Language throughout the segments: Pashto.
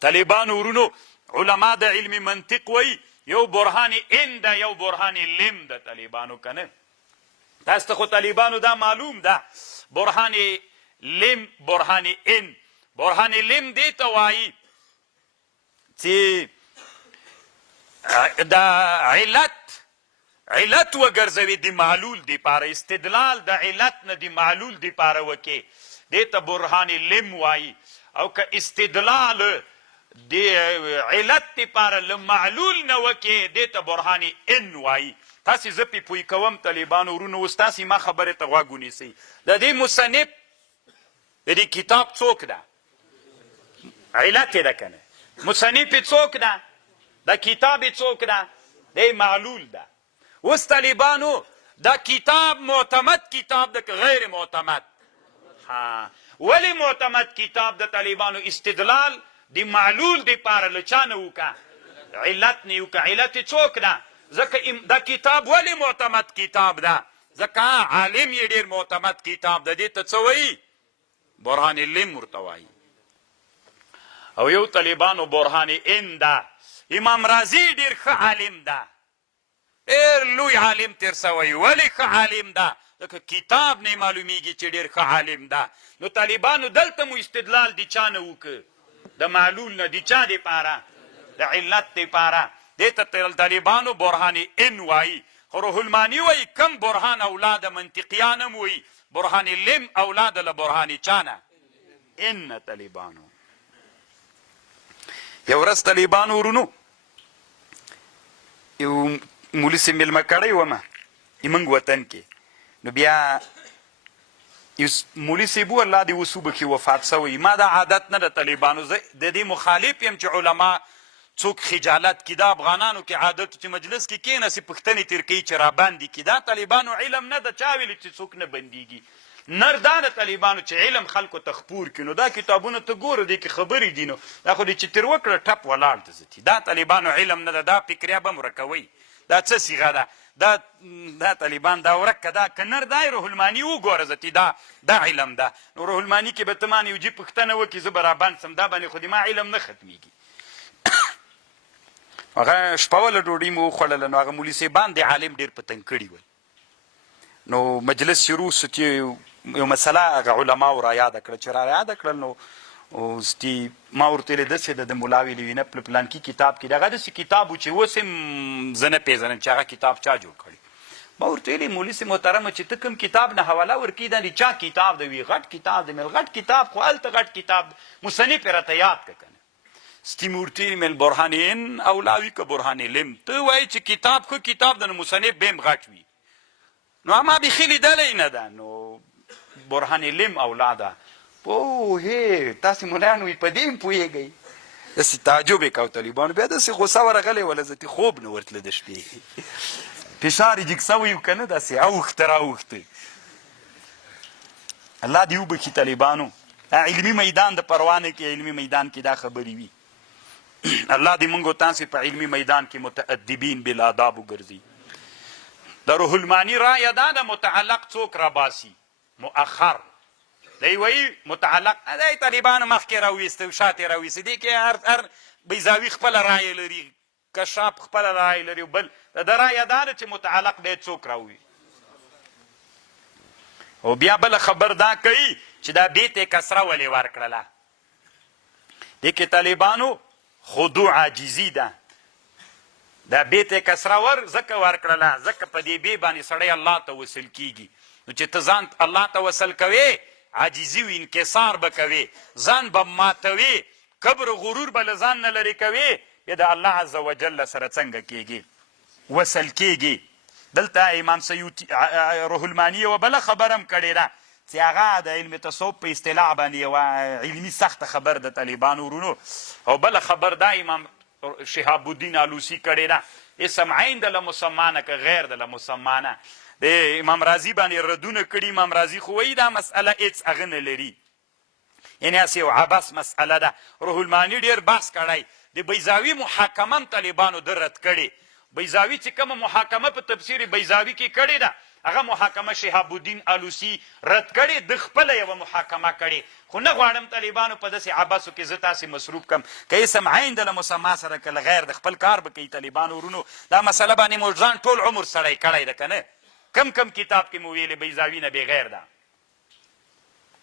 طالبانو ورونو علما د علم منطق وی یو برهان ان ده یو برهان لم ده طالبانو کنه تاسو ته خو طالبانو دا معلوم ده برهان لم برهان ان برهان لم دی ته وایي چې دا علت وګرځوي د معلول دی پاره استدلال د علت نه د معلول دی پاره وکي دی ته برهان لم وایي او که استدلال د علت دی پاره له معلول نه وکي دی ته برهان ان وایي تاسې زه پې پوی کوم طالبانو ورونو اوس تاسې ما خبرې ته غوږ ونیسئ د دې مصنف د دې کتاب څوک ده علت یې ده که نه مصنف یې څوک ده د کتاب یې څوک ده دی معلول ده اوس طالبانو دا کتاب معتمد کتاب ده که غیر معتمد ولې معتمد کتاب د طالبانو استدلال د معلول د پاره له چا نه وکړه علت نه وکړه علت یې څوک ده ځکه دا کتاب ولې معتمد کتاب ده ځکه عالم یې ډېر معتمد کتاب ده دې ته څه وایي برهان لم ورته وایي او یو طالبانو برهان ان ده امام رازي ډېر ښه عالم ده ډېر لوی عالم تېر سوی ولې ښه عالم ده ځکه کتاب نه معلومیږي چې ډېر ښه عالم ده نو طالبانو دلته مو استدلال د چا نه وکړه د معلول نه د چا دپاره د علت دپاره دې ته طالبانو برهان ان وایي خو روح الماني وایي کم برهان اولاد منطقیان هم وایي برهان لم اولاد له برهان چا نه ان طالبانو یو ورځ طالبانو ورونو یو مولي صاحب مېلمه کړی ومه زموږ وطن کې نو بیا یو مولي صاحب و الله دې اوس وبخي وفات سوی ما دا عادت نه د طالبانو زه د دې مخالف یم چې علما څوک خجالت کې د افغانانو کې عادت چې مجلس کې کېناسي پوښتنې تېر کوي چې راباندې کړي دا طالبانو علم نه ده چا ویلي چې څوک نه بندېږي نر دا د طالبانو چې علم خلکو ته خپور کړي نو دا کتابونه ته ګوره دې کې خبرې دي نو دا خو دې چې تېر وکړه ټپ ولاړ ته ځتي دا طالبانو علم نه ده دا فکریا به مرکوئ دا څه صیغه ده دا طالبان دا ورکه دا که نر دا روح الماني وګوره ځتي دا علم ده نو روح الماني کې به ته مانه یو جي پوښتنه وکړي زه به رابند سم دا باندې خو د ما علم نه ختمیږي هغه شپوله ډوډۍ مو وخوړله نو هغه مولي صاحبان د عالم ډېر پتنګ کړي ول نو مجلس شروع سو چې یو مسله هغه علماو را یاده کړه چې را یاده کړل نو اوس ما ورته ویلې داسې ده د ملا ویلي وي نه پلانکي کتاب کې د هغه داسې کتاب و چې اوس هم زه نه پېژنم چې هغه کتاب چا جوړ کړی ما ورته ویلې مولي صاحب محترمه چې ته کوم کتاب نه حواله ورکوي دا د چا کتاب دی وي غټ کتاب دی مل غټ کتاب خو هلته غټ کتاب مصنف یې راته یاد که که نه ستیمورتي مل برهانین اولاوي که برهان لم ته وایي چې کتاب ښه کتاب ده نو مصنف به هم غټ وي نو ما بیخي لیدلی نه ده نو برهان لم اولاده اوه تاسې ملایان وي په دې هم پوهېږئ داسې تعجب یې کو طالبانو بیا داسې غوسه ورغلی وله ذاتي خوب نه ورتله د شپې فشار یې جګ سوی و که نه داسې اوښته راوښته الله دې وبخي طالبانو دا علمي میدان د پروا نه کې علمي میدان کې دا خبرې وي الله دې موږ تاسې په علمي میدان کې متادبین بالآداب وګرځي د روح الماني رایه دا ده متعلق څوک راباسي مؤخر دی وایي متعلق دی طالبانو مخکې راویسته شاته یې راویسته دې کې هر بیضاوي خپله رایه لري کشاپ خپله رایه لري بل د ده رایه دا ده چې متعلق دی څوک راوي او بیا بله خبر دا کوي چې دا بیت یې کسره ولې ورکړله دې کې طالبانو خضوع عاجزي ده دا بیت یې کسره ځکه ورکړله ځکه په دې بې باندې سړی الله ته وصل کیږي نو چې ته ځان الله ته وصل کوې عاجزي و انکسار به کوې ځان به ماتوې کبر و غرور به له ځان نه لرې کوې بیا د الله عز وجل سره څنګه کېږي وصل کېږي دلته امام سیوطي روح الماني یوه بله خبره هم کړې ده چې هغه د علم تصوف په اصطلاح باندې یوه علمي سخته خبر د طالبانو ورونو او بله خبر دا امام شهاب الدین آلوسی کړې ده اسم عین د لمسمانه که غیر د لمسمانه د امام رازي باندې ردونه کړي امام رازي خو وایي دا مسئله هېڅ هغه نه لري یعنې هسې یو عبس مسئله ده روح الماني ډېر بحث کړی د بیضاوي محاکمه هم طالبانو ده رد کړې بیضاوي چې کومه محاکمه په تفسیر بیضاوي کې کړې ده هغه محاکمه شهاب الدین الوسی رد کړې، د خپله یوه محاکمه کړې. خو نه غواړم طالبانو په داسې عباسو کې زه تاسې مصروف کم که اسم عین د له مسما سره که له غیر د خپل کار به کوي طالبانو ورونو. دا مسله باندې مو ځان ټول عمر سړی کړی ده که نه. کم کتاب کې مو ویلې بیضاوي نه بغیر ده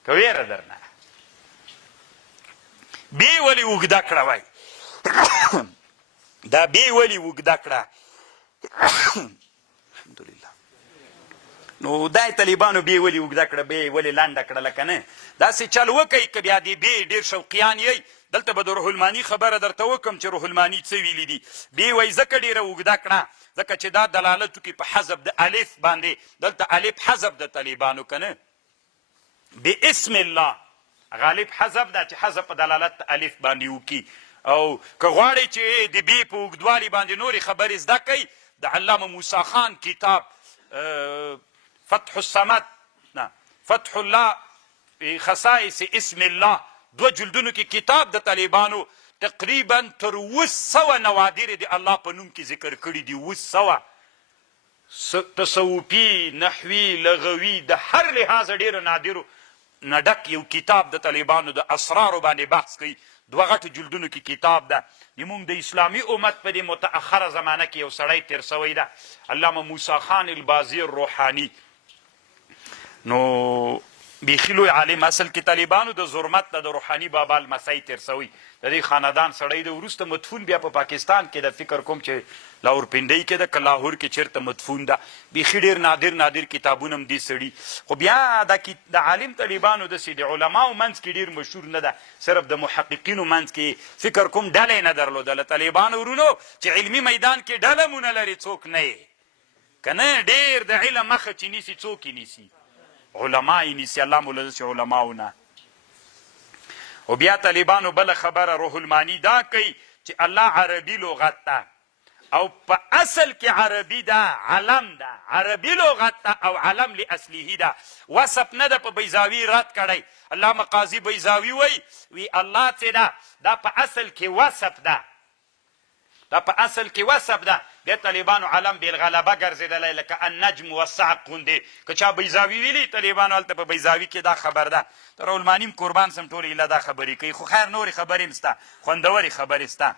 که ویره درنه بې ولې اوږده کړه وای دا بې ولې اوږده کړه الحمدلله. نو دا طالبانو بې ولې اوږده کړه بې ولې لنډه کړله که نه. داسې چل وکئ که بیا دې بې ډېر شوقیان یئ. دلته به د روح الماني خبره درته وکړم چې روح الماني څه ویلي دي. بې وایي ځکه ډېره اوږده کړه ځکه چې دا دلالت وکړي په حذف د الف باندې. دلته الف حذف د طالبانو که نه باسم الله غالب حذف ده چې حذف په دلالت الف باندې وکړي. او که غواړئ چې د بې په اوږدوالي باندې نورې خبرې زده کوئ د علامه موسی خان کتاب فتح الصمد نه فتح الله خصائص اسم الله 2 جلدونو کې کتاب د طالبانو تقریبا تر 200 نوادر د الله په نوم کې ذکر کړي دي. 200 تصوفي نحوي لغوي د هر لحاظ ډېرو نادرو نه ډک یو کتاب د طالبانو د اسرارو باندې بحث کوي. 2 غټو جلدونو کې کتاب ده. زموږ د اسلامي امت په دې متأخره زمانه کې یو سړی تېر سوی ده علامه موسی خان البازي الروحاني. نو بیخي لوی عالم اصل کې طالبانو د ظلمت د روحاني بابا لمسی تېر سوی د دې خاندان سړی د وروسته مدفون بیا په پاکستان کې د فکر کوم چې لاورپنډۍ کې ده که لاهور کې چېرته مدفون ده. بیخي ډېر نادر کتابونه هم دې سړي. خو بیا د عالم طالبانو داسې د علماو منځ کې ډېر مشهور نه ده. صرف د محققینو منځ کې فکر کوم ډله یې نه درلودله. طالبانو ورونو چې علمي میدان کې ډله مو نه لري څوک نه یې که نه. ډېر د علم مخه چې نیسي څوک یې نیسي علما یې نیسي. الله مو له داسې علماو نه. او بیا طالبانو بله خبره روح الماني دا کوي چې الله عربي لغت ده او په اصل کې عربي ده علم ده. عربي لغت ده او علم لاصله ده. وصف نه ده په بیضاوي رد کړی. علامه قاضي بیضاوي وی الله څه ده دا په اصل کې وصف ده. دا په اصل کې وصف ده. بیا طالبانو علم بالغلبه ګرځېدلی لکه النجم والصعق غوندې. که چا بیضاوي ویلي طالبانو هلته په بیضاوي کې دا خبر ده. روح الماني قربان سم ټولې ایله دا خبرې کوي. خو خیر نورې خبرې هم شته خوندورې خبرې شته.